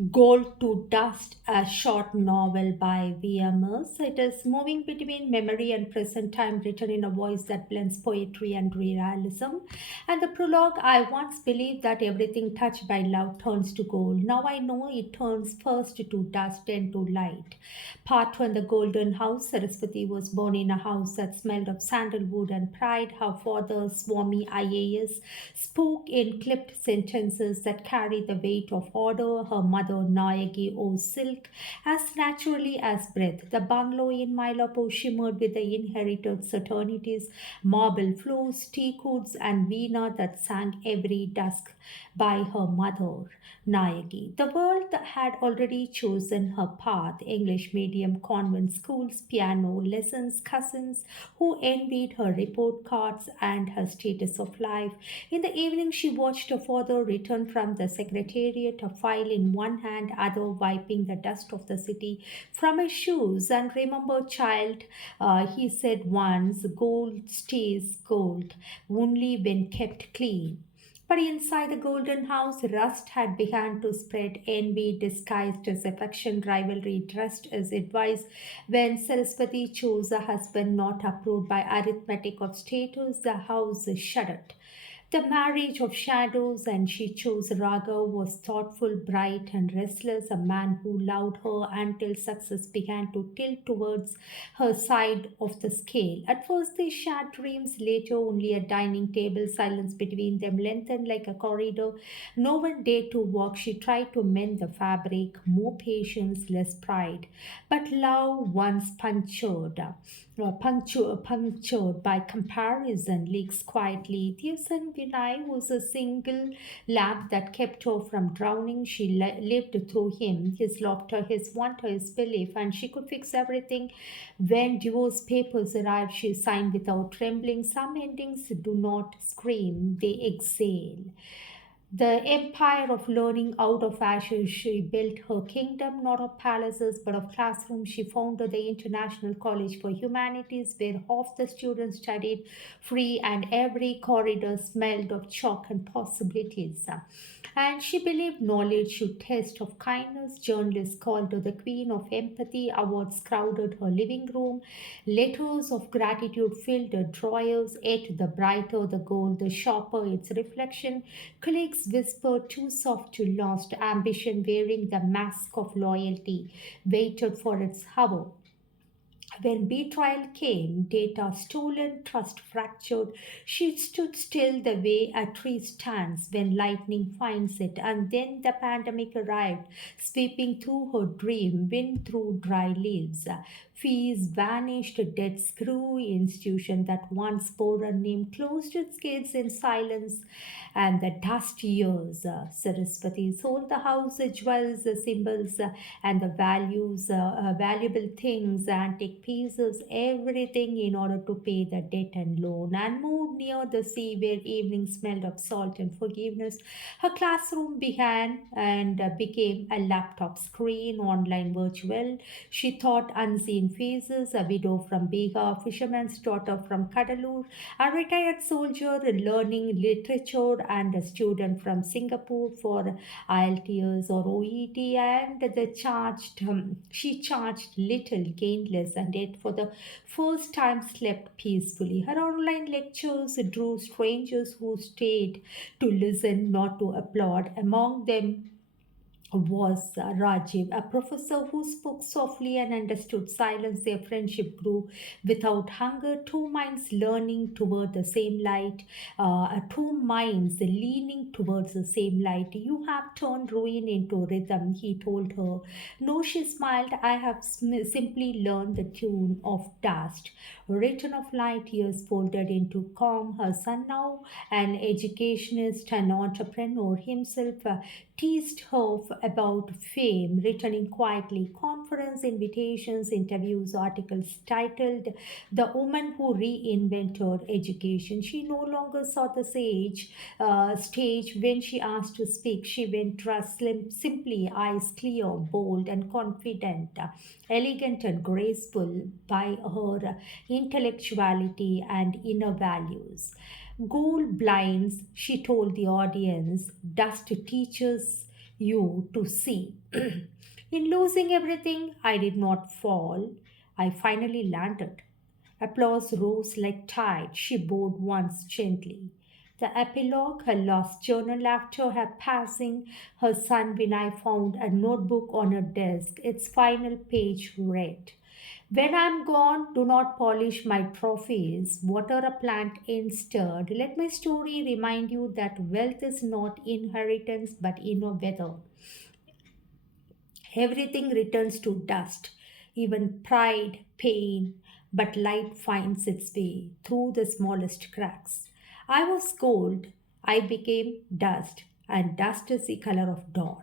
Gold to Dust, a short novel by VMS. It is moving between memory and present time, written in a voice that blends poetry and realism. And the prologue, I once believed that everything touched by love turns to gold. Now I know it turns first to dust, then to light. Part 1, The Golden House. Saraswati was born in a house that smelled of sandalwood and pride. Her father, Swami IAS, spoke in clipped sentences that carried the weight of order. Her mother, Nayagi, wore silk as naturally as breath. The bungalow in Mylapore shimmered with the inherited certainties, marble floors, teakuds, and veena that sang every dusk by her mother, Nayagi. The world had already chosen her path: English medium, convent schools, piano lessons, cousins who envied her report cards and her status of life. In the evening, she watched her father return from the secretariat, a file in one hand, other wiping the dust of the city from his shoes. And remember, child, he said once, gold stays gold only when kept clean. But inside the golden house, rust had begun to spread, envy disguised as affection, rivalry dressed as advice. When Saraswati chose a husband not approved by arithmetic of status, the house shuddered. The marriage of shadows, and she chose Raghav, was thoughtful, bright, and restless, a man who loved her until success began to tilt towards her side of the scale. At first, they shared dreams, later, only a dining table, silence between them lengthened like a corridor. No one dared to walk. She tried to mend the fabric, more patience, less pride. But love once punctured by comparison, leaks quietly. Their son Vinay was a single lamp that kept her from drowning. She lived through him, his laughter, his wonder, his belief, and she could fix everything. When divorce papers arrived, she signed without trembling. Some endings do not scream, they exhale. The empire of learning out of ashes, she built her kingdom not of palaces but of classrooms. She founded the International College for Humanities, where half the students studied free and every corridor smelled of chalk and possibilities. And she believed knowledge should taste of kindness. Journalists called her the queen of empathy. Awards crowded her living room. Letters of gratitude filled her drawers. Yet the brighter the gold, the sharper its reflection. Colleagues whispered, too soft to last. Ambition, wearing the mask of loyalty, waited for its hour. When betrayal came, data stolen, trust fractured, she stood still the way a tree stands when lightning finds it. And then the pandemic arrived, sweeping through her dream, wind through dry leaves. Fees vanished, debts grew, institution that once bore a name closed its gates in silence, and the dust years. Saraswati sold the house, the jewels, the symbols, and the valuable things, antique pieces, everything in order to pay the debt and loan, and moved near the sea where evening smelled of salt and forgiveness. Her classroom began and became a laptop screen, online virtual. She taught unseen faces, a widow from Bihar, fisherman's daughter from Kadalur, a retired soldier learning literature, and a student from Singapore for IELTS or OET, and she charged little, gained less, and yet for the first time slept peacefully. Her online lectures drew strangers who stayed to listen, not to applaud. Among them was Rajiv, a professor who spoke softly and understood silence. Their friendship grew without hunger, two minds learning toward the same light, two minds leaning towards the same light. You have turned ruin into rhythm, he told her. No, she smiled, I have simply learned the tune of dust, written of light years folded into calm. Her son, now an educationist, an entrepreneur himself, teased her about fame, returning quietly. Conference invitations, interviews, articles titled The Woman Who Reinvented Education. She no longer saw the stage when she asked to speak. She went dressed simply, eyes clear, bold, and confident, elegant and graceful by her intellectuality and inner values. Gold blinds, she told the audience, dust teaches you to see. In losing everything, I did not fall. I finally landed. Applause rose like tide. She bowed once gently. The epilogue, her last journal after her passing, her son Vinay found a notebook on her desk. Its final page read, when I'm gone, do not polish my trophies, water a plant instead. Let my story remind you that wealth is not inheritance but inner weather. Everything returns to dust, even pride, pain, but light finds its way through the smallest cracks. I was gold, I became dust, and dust is the color of dawn.